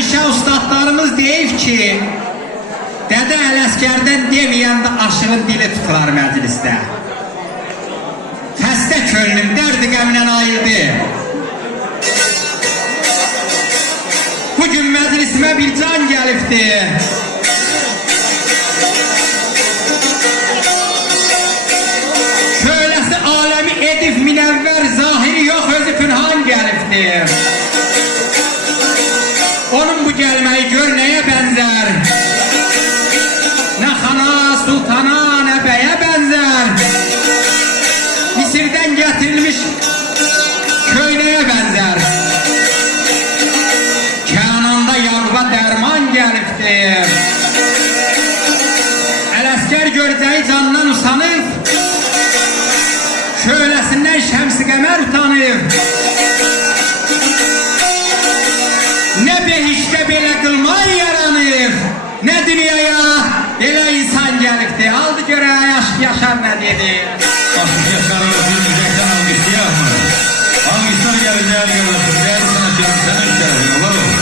Həmişə ustadlarımız deyib ki, Dədə Ələsgərdən deməyəndə aşığın dili tutular məclisdə. Xəstə könlüm dərdi qəmlə ayıldı. Bugün məclisimə bir can gəlibdi. Şöyləsi aləmi edib minəvvər, zahiri yox özü pünhan gəlibdi. Onun bu gəlməyi gör nəyə bənzər? Nə xana, sultana, nə bəyə bənzər? Misirdən gətirilmiş köynəyə bənzər. Kənanda Yaquba dərman gəlibdi. Ələsgər görəcəyi candan usanıb, şöyləsindən şəms-i qəmər utanıb. Nə behişdə belə qılmay yaranıb, nə dünyaya belə insan gəlibdi. Aldı görə Yaşar nə dedi? Yaşar'ın öpülmeyecekten algıslıyor mu? Algıslar geleceğini görürsün. Değerli sanatçılarım senin şerefin. Olur mu?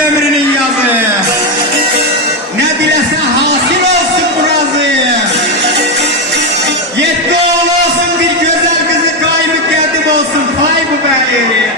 Ömrünün yazı, ne dilesen hasil olsun burazı. Yetti oğul olsun bir güzel kızı, kaybı geldim olsun pay bu beyi.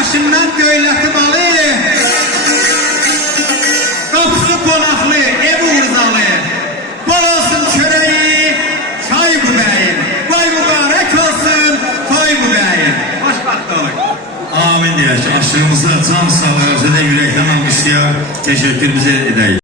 Başından döyləti balı, qapısı qonaqlı, ev uğurzalı, bol olsun çöreği, çay bu bəyin, qoy mübarək olsun, toy bu bəyin. Başbaxt olun. Amin deyək. Aşığımıza can sağlığı, yürekten alkışlayarak teşekkürümüzü edeyim.